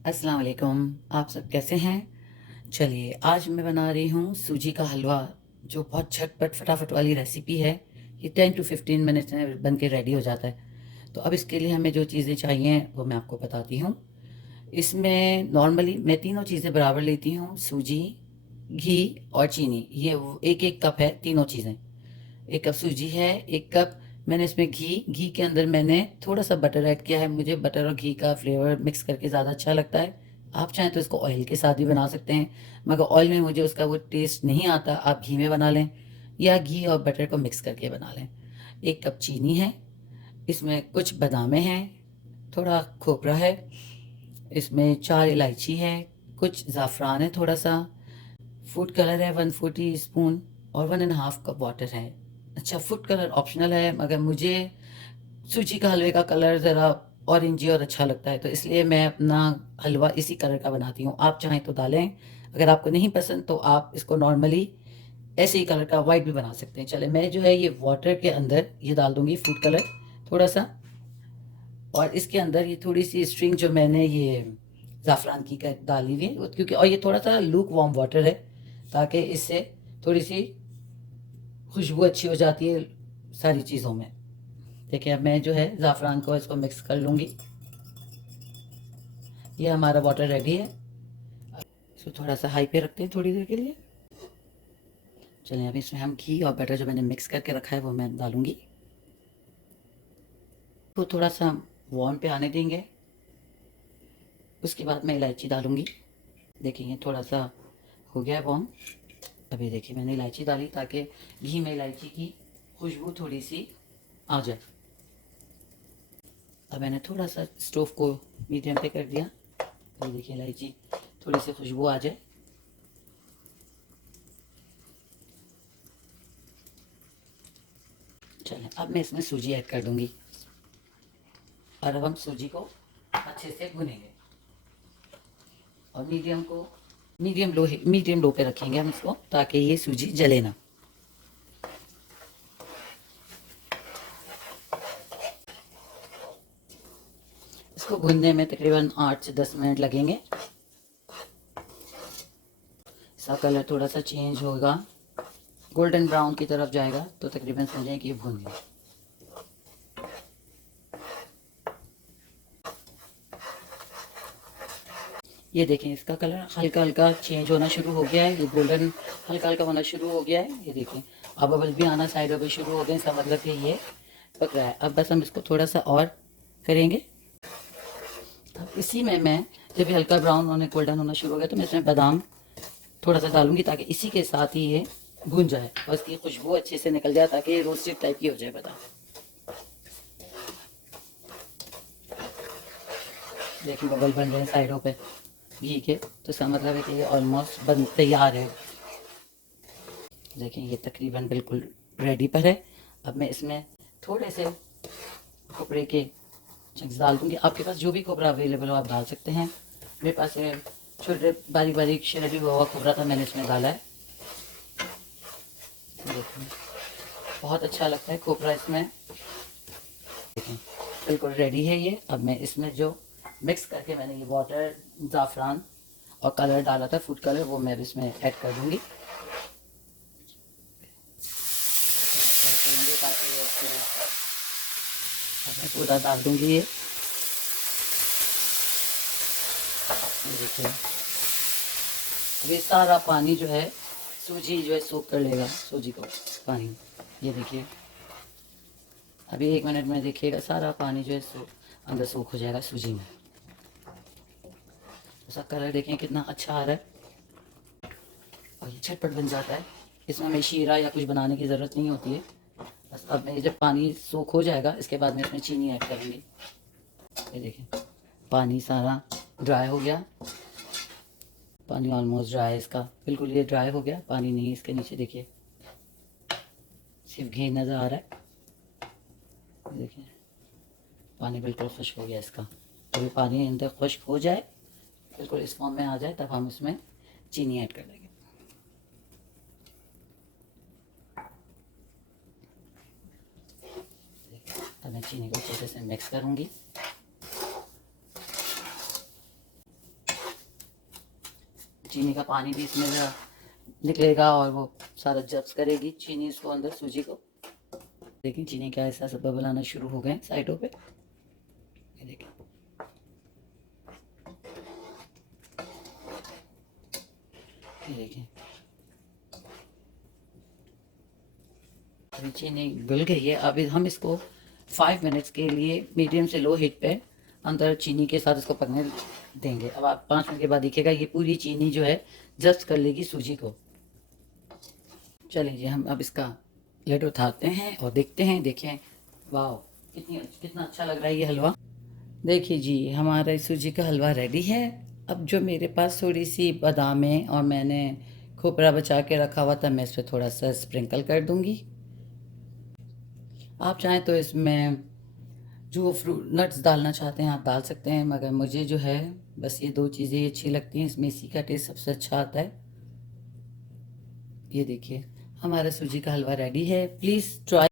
अस्सलाम वालेकुम। आप सब कैसे हैं? चलिए, आज मैं बना रही हूँ सूजी का हलवा, जो बहुत झटपट फटाफट वाली रेसिपी है। ये 10 टू 15 मिनट्स में बन के रेडी हो जाता है। तो अब इसके लिए हमें जो चीज़ें चाहिए वो मैं आपको बताती हूँ। इसमें नॉर्मली मैं तीनों चीज़ें बराबर लेती हूँ, सूजी, घी और चीनी। ये एक एक कप है तीनों चीज़ें। एक कप सूजी है, एक कप मैंने इसमें घी के अंदर मैंने थोड़ा सा बटर ऐड किया है। मुझे बटर और घी का फ्लेवर मिक्स करके ज़्यादा अच्छा लगता है। आप चाहें तो इसको ऑयल के साथ भी बना सकते हैं, मगर ऑयल में मुझे उसका वो टेस्ट नहीं आता। आप घी में बना लें या घी और बटर को मिक्स करके बना लें। एक कप चीनी है, इसमें कुछ बादामें हैं, थोड़ा खोपरा है, इसमें 4 इलायची है, कुछ ज़ाफ़रान है थोड़ा सा, फूड कलर है 1/4 टीस्पून और 1.5 कप वाटर है। अच्छा, फूड कलर ऑप्शनल है, मगर मुझे सूजी का हलवे का कलर ज़रा ऑरेंजी और अच्छा लगता है, तो इसलिए मैं अपना हलवा इसी कलर का बनाती हूँ। आप चाहें तो डालें, अगर आपको नहीं पसंद तो आप इसको नॉर्मली ऐसे ही कलर का वाइट भी बना सकते हैं। चले, मैं जो है ये वाटर के अंदर ये डाल दूँगी फूड कलर थोड़ा सा, और इसके अंदर ये थोड़ी सी स्ट्रिंग जो मैंने ये ज़ाफ़रान की डाली हुई है, क्योंकि और ये थोड़ा सा लूक वार्म वाटर है, ताकि इससे थोड़ी सी खुशबू अच्छी हो जाती है सारी चीज़ों में। देखिए, अब मैं जो है ज़ाफ़रान को इसको मिक्स कर लूँगी। ये हमारा वाटर रेडी है। इसको थोड़ा सा हाई पे रखते हैं थोड़ी देर के लिए। चलिए, अब इसमें हम घी और बटर जो मैंने मिक्स करके रखा है वो मैं डालूँगी। वो थोड़ा सा वार्म पे आने देंगे, उसके बाद मैं इलायची डालूँगी। देखिए, ये थोड़ा सा हो गया है वार्म। अभी देखिए, मैंने इलायची डाली ताकि घी में इलायची की खुशबू थोड़ी सी आ जाए। अब मैंने थोड़ा सा स्टोव को मीडियम पे कर दिया। ये देखिए, इलायची थोड़ी सी खुशबू आ जाए। चलें, अब मैं इसमें सूजी ऐड कर दूंगी, और अब हम सूजी को अच्छे से भुनेंगे, और मीडियम लो पे रखेंगे हम इसको, ताकि ये सूजी जले ना। इसको भुनने में तकरीबन 8 से 10 मिनट लगेंगे। इसका कलर थोड़ा सा चेंज होगा, गोल्डन ब्राउन की तरफ जाएगा, तो तकरीबन समझें कि ये भुन गया। ये देखें, इसका कलर हल्का हल्का चेंज होना शुरू हो गया है, ये गोल्डन हल्का हल्का होना शुरू हो गया है। ये देखें, अब बबल भी आना साइडों पे शुरू हो गए, इसका मतलब कि ये पक रहा है। अब बस हम इसको थोड़ा सा और करेंगे। अब इसी में मैं, जब ये हल्का ब्राउन होने गोल्डन होना शुरू हो गया, तो मैं इसमें बादाम थोड़ा सा डालूंगी, ताकि इसी के साथ ही ये भुन जाए और इसकी खुशबू अच्छे से निकल जाए, ताकि ये रोस्टेड टाइप की हो जाए बादाम। देखिए, बबल बन रहे हैं साइडों पे घी के, तो इसका मतलब है कि ये ऑलमोस्ट बन तैयार है। देखें, ये तकरीबन बिल्कुल रेडी पर है। अब मैं इसमें थोड़े से खोपरे के चंक्स डाल दूँगी। आपके पास जो भी खोपरा अवेलेबल हो आप डाल सकते हैं। मेरे पास ये छोटे बारीक बारीक शहरी हुआ हुआ खोपरा था, मैंने इसमें डाला है। देखें, बहुत अच्छा लगता है खोपरा इसमें। देखें, बिल्कुल रेडी है ये। अब मैं इसमें जो मिक्स करके मैंने ये वाटर, ज़ाफ़रान और कलर डाला था फूड कलर, वो मैं इसमें ऐड कर दूँगी। ताकि मैं पूरा डाल दूँगी ये। देखिए, ये सारा पानी जो है सूजी जो है सोख कर लेगा, सूजी को पानी। ये देखिए, अभी 1 मिनट में देखिएगा सारा पानी जो है अंदर सोख हो जाएगा सूजी में। उसका कलर देखें कितना अच्छा आ रहा है, और ये झटपट बन जाता है। इसमें हमें शीरा या कुछ बनाने की ज़रूरत नहीं होती है। बस अब मैं जब पानी सोख हो जाएगा, इसके बाद मैं इसमें चीनी ऐड करूँगी। ये देखें, पानी सारा ड्राई हो गया। पानी ऑलमोस्ट ड्राई है इसका, बिल्कुल ये ड्राई हो गया, पानी नहीं है इसके नीचे। देखिए, सिर्फ घी नज़र आ रहा है। देखिए, पानी बिल्कुल खुश्क हो गया इसका। अभी पानी अंदर खुश्क हो जाए, बिल्कुल इस फॉर्म में आ जाए, तब हम इसमें चीनी ऐड कर देंगे। अब मैं चीनी को अच्छे से मिक्स करूँगी। चीनी का पानी भी इसमें ज़रा निकलेगा और वो सारा जब्स करेगी चीनी इसको अंदर सूजी को। देखिए चीनी का ऐसा सब बबल आना शुरू हो गए साइडों पे, ये देखिए। ये देखिए अभी चीनी घुल गई है। अभी हम इसको 5 मिनट्स के लिए मीडियम से लो हीट पे अंदर चीनी के साथ इसको पकने देंगे। अब आप 5 मिनट के बाद देखिएगा ये पूरी चीनी जो है जस्ट कर लेगी सूजी को। चलिए जी हम अब इसका लिड उठाते हैं और देखते हैं। देखें वाह कितना अच्छा लग रहा है ये हलवा। देखिए जी हमारा सूजी का हलवा रेडी है। अब जो मेरे पास थोड़ी सी बादामें और मैंने खोपरा बचा के रखा हुआ था, मैं इस पर थोड़ा सा स्प्रिंकल कर दूंगी। आप चाहें तो इसमें जो फ्रूट नट्स डालना चाहते हैं आप डाल सकते हैं, मगर मुझे जो है बस ये 2 चीज़ें अच्छी लगती हैं। इसमें इसी का टेस्ट सबसे अच्छा आता है। ये देखिए हमारा सूजी का हलवा रेडी है। Please try.